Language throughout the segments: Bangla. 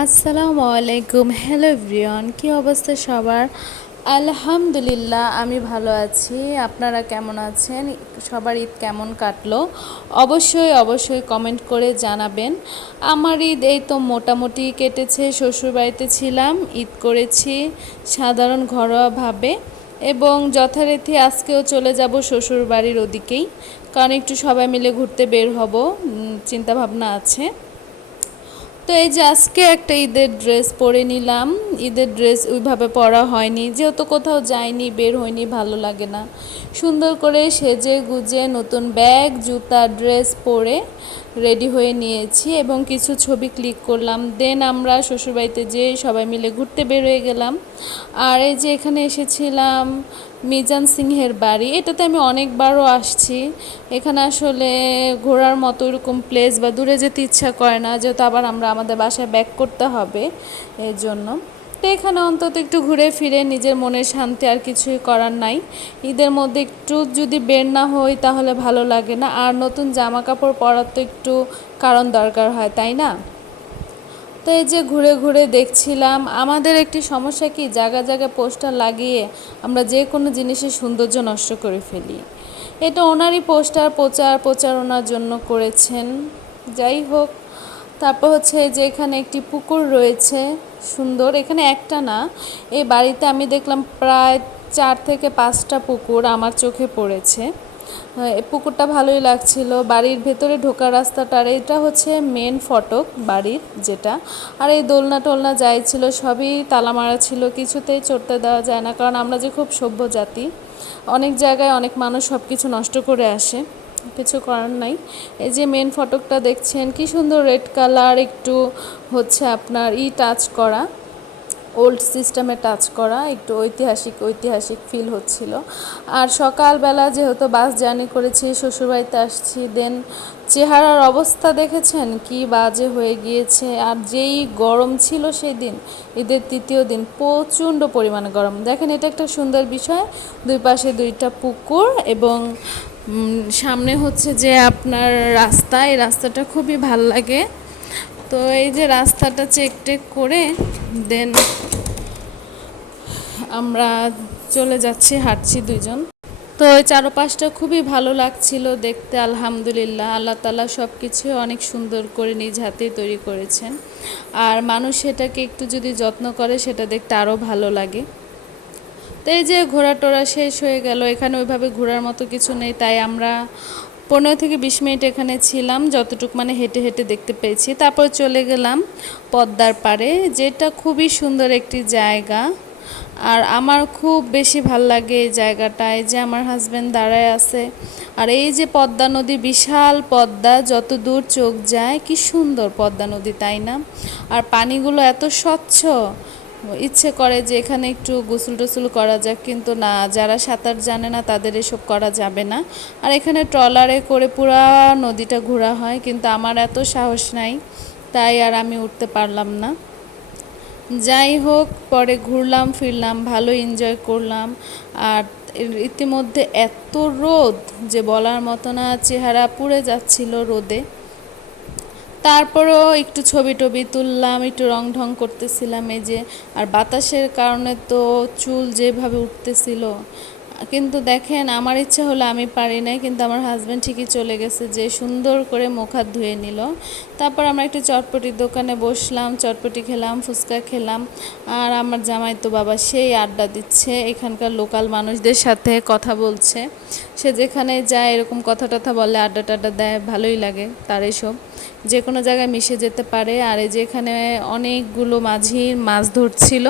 আসসালামু আলাইকুম। হ্যালো এভরিওয়ান কী অবস্থা সবার? আলহামদুলিল্লাহ, আমি ভালো আছি। আপনারা কেমন আছেন? সবার ঈদ কেমন কাটলো? অবশ্যই অবশ্যই কমেন্ট করে জানাবেন। আমার ঈদ এই তো মোটামুটি কেটেছে, শ্বশুরবাড়িতে ছিলাম, ঈদ করেছি সাধারণ ঘরোয়াভাবে এবং যথারীতি আজকেও চলে যাব শ্বশুরবাড়ির ওদিকেই। কারণ একটু সবাই মিলে ঘুরতে বের হব চিন্তাভাবনা আছে। তো এই যে আজকে একটা ঈদের ড্রেস পরে নিলাম। ঈদের ড্রেস ওইভাবে পরা হয়নি, যেহেতু কোথাও যায়নি বের হয়নি ভালো লাগে না। সুন্দর করে সেজে গুজে নতুন ব্যাগ, জুতা, ড্রেস পরে রেডি হয়ে নিয়েছি এবং কিছু ছবি ক্লিক করলাম। দেন আমরা শ্বশুরবাড়িতে যেয়ে সবাই মিলে ঘুরতে বের গেলাম। আর এই যে এখানে এসেছিলাম মিজান সিংহের বাড়ি, এটাতে আমি অনেকবারও আসছি। এখানে আসলে ঘোরার মতো এরকম প্লেস বা দূরে যেতে ইচ্ছা করে না, যেহেতু আবার আমরা আমাদের বাসায় ব্যাক করতে হবে এর জন্য তো এখানে অন্তত একটু ঘুরে ফিরে নিজের মনের শান্তি আর কিছুই করার নাই। ঈদের মধ্যে একটু যদি বের না হই তাহলে ভালো লাগে না। আর নতুন জামা কাপড় পরার তো একটু কারণ দরকার হয়, তাই না? তো এই যে ঘুরে ঘুরে দেখছিলাম, আমাদের একটি সমস্যা কি? জায়গা জায়গায় পোস্টার লাগিয়ে আমরা যে কোনো জিনিসের সৌন্দর্য নষ্ট করে ফেলি। এটা ওনারই পোস্টার, প্রচার প্রচারণার জন্য করেছেন। যাই হোক তারপর হচ্ছে যে এখানে একটি পুকুর রয়েছে, সুন্দর। এখানে একটা না এই বাড়িতে আমি দেখলাম প্রায় চার থেকে পাঁচটা পুকুর আমার চোখে পড়েছে। পুকুরটা ভালোই লাগছিল। বাড়ির ভেতরে ঢোকার রাস্তাটার এটা হচ্ছে মেন ফটক বাড়ির যেটা। আর এই দোলনা টোলনা যাই ছিল, সবই তালা মারা ছিল, কিছুতেই চড়তে দেওয়া যায় না, কারণ আমরা যে খুব সভ্য জাতি অনেক জায়গায় অনেক মানুষ সব কিছু নষ্ট করে আসে। কিছু করার নাই। এই যে মেন ফটকটা দেখছেন, কি সুন্দর রেড কালার একটু হচ্ছে আপনার ই টাচ করা ওল্ড সিস্টেমে টাচ করা, একটু ঐতিহাসিক ঐতিহাসিক ফিল হচ্ছিল। আর সকালবেলা যেহেতু বাস জার্নি করেছি, শ্বশুরবাড়িতে আসছি দেন চেহারার অবস্থা দেখেছেন? কি বাজে হয়ে গিয়েছে। আর যেই গরম ছিল সেই দিন, ঈদের তৃতীয় দিন, প্রচণ্ড পরিমাণে গরম। দেখেন, এটা একটা সুন্দর বিষয়। দুই পাশে দুইটা পুকুর এবং সামনে হচ্ছে যে আপনার রাস্তা, এই রাস্তাটা খুবই ভালো লাগে। তো এই যে রাস্তাটা চেক টেক করে দেন আমরা চলে যাচ্ছি, হাঁটছি দুজন তো ওই চারপাশটা খুবই ভালো লাগছিল দেখতে, আলহামদুলিল্লাহ। আল্লাহ তালা সব কিছু অনেক সুন্দর করে নিজ হাতেই তৈরি করেছেন। আর মানুষ সেটাকে একটু যদি যত্ন করে, সেটা দেখতে আরও ভালো লাগে। তো এই যে ঘোরা টোরা শেষ হয়ে গেল, এখানে ওইভাবে ঘোরার মতো কিছু নেই, তাই আমরা পনেরো থেকে বিশ মিনিট এখানে ছিলাম, যতটুকু মানে হেঁটে হেঁটে দেখতে পেয়েছি। তারপর চলে গেলাম পদ্মার পাড়ে, যেটা খুবই সুন্দর একটি জায়গা। আর আমার খুব বেশি ভালো লাগে এই জায়গাটায় যে আমার হাজব্যান্ড দাঁড়ায় আছে। আর এই যে পদ্মা নদী, বিশাল পদ্মা, যত দূর চোখ যায়, কি সুন্দর পদ্মা নদী, তাই না? আর পানিগুলো এত স্বচ্ছ ইচ্ছে করে যে এখানে একটু গোসল টোসল করা যাক, কিন্তু না, যারা সাঁতার জানে না তাদের এসব করা যাবে না। আর এখানে ট্রলারে করে পুরা নদীটা ঘোরা হয়, কিন্তু আমার এত সাহস নাই, তাই আর আমি উঠতে পারলাম না। যাই হোক, পরে ঘুরলাম, ফিরলাম, ভালো এনজয় করলাম। আর ইতিমধ্যে এত রোদ যে বলার মতো না, চেহারা পুড়ে যাচ্ছিল রোদে। তারপরেও একটু ছবি টবি তুললাম, একটু রং ঢং করতেছিলাম এই যে। আর বাতাসের কারণে তো চুল যেভাবে উঠতেছিল কিন্তু দেখেন, আমার ইচ্ছা হলো আমি পারি নাই, কিন্তু আমার হাজব্যান্ড ঠিকই চলে গেছে, যে সুন্দর করে মুখ হাত ধুয়ে নিল। তারপর আমরা একটু চটপটির দোকানে বসলাম, চটপটি খেলাম, ফুচকা খেলাম, আর আমার জামাই তো বাবা সেই আড্ডা দিচ্ছে, এখানকার লোকাল মানুষদের সাথে কথা বলছে। সে যেখানে যায়, এরকম কথা টথা বলে, আড্ডা টাড্ডা দেয়, ভালোই লাগে তার এসব। যে কোনো জায়গায় মিশে যেতে পারে, আর এই যে এখানে অনেকগুলো মাঝি মাছ ধরছিল,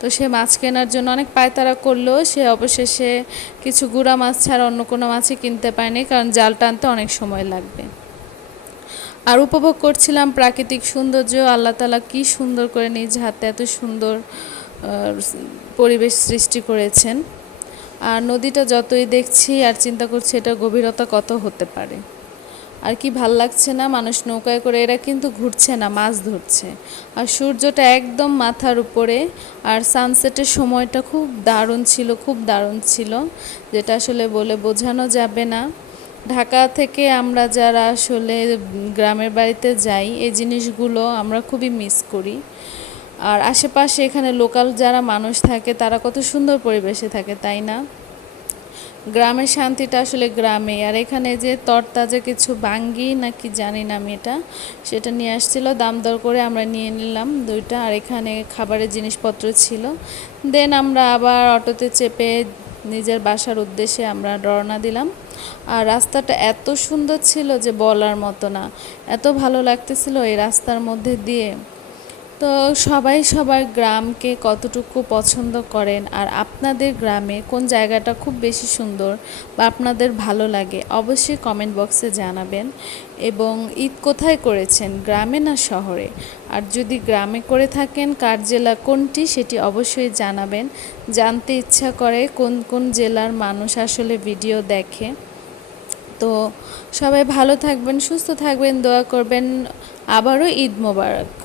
তো সে মাছ কেনার জন্য অনেক পায়তারা করলেও সে অবশেষে কিছু গুঁড়া মাছ ছাড়া অন্য কোনো মাছই কিনতে পারিনি, কারণ জাল টানতে অনেক সময় লাগবে। আর উপভোগ করছিলাম প্রাকৃতিক সৌন্দর্য, আল্লাহ তালা কি সুন্দর করে নিজ হাতে এত সুন্দর পরিবেশ সৃষ্টি করেছেন। আর নদীটা যতই দেখছি আর চিন্তা করছি এটা গভীরতা কত হতে পারে। আর কি ভালো লাগছে না, মানুষ নৌকায় করে, এরা কিন্তু ঘুরছে না, মাছ ধরছে। আর সূর্যটা একদম মাথার উপরে, আর সানসেটের সময়টা খুব দারুণ ছিল, খুব দারুণ ছিল, যেটা আসলে বলে বোঝানো যাবে না। ঢাকা থেকে আমরা যারা আসলে গ্রামের বাড়িতে যাই, এই জিনিসগুলো আমরা খুবই মিস করি। আর আশেপাশে এখানে লোকাল যারা মানুষ থাকে, তারা কত সুন্দর পরিবেশে থাকে, তাই না? গ্রামের শান্তিটা আসলে গ্রামে। আর এখানে যে তরতাজা কিছু বাঙ্গি নাকি জানি না আমি এটা, সেটা নিয়ে আসছিল, দাম দর করে আমরা নিয়ে নিলাম দুইটা। আর এখানে খাবারের জিনিসপত্র ছিল। দেন আমরা আবার অটোতে চেপে নিজের বাসার উদ্দেশ্যে আমরা রওনা দিলাম। আর রাস্তাটা এত সুন্দর ছিল যে বলার মতো না। এত ভালো লাগতেছিল এই রাস্তার মধ্যে দিয়ে। তো সবাই সবার গ্রামকে কতটুকু পছন্দ করেন আর আপনাদের গ্রামে কোন জায়গাটা খুব বেশি সুন্দর বা আপনাদের ভালো লাগে অবশ্যই কমেন্ট বক্সে জানাবেন। এবং ঈদ কোথায় করেছেন? গ্রামে না শহরে? আর যদি গ্রামে করে থাকেন, কার জেলা কোনটি সেটি অবশ্যই জানাবেন। জানতে ইচ্ছা করে কোন কোন জেলার মানুষ আসলে ভিডিও দেখে। তো সবাই ভালো থাকবেন, সুস্থ থাকবেন, দোয়া করবেন। আবারও ঈদ মোবারক।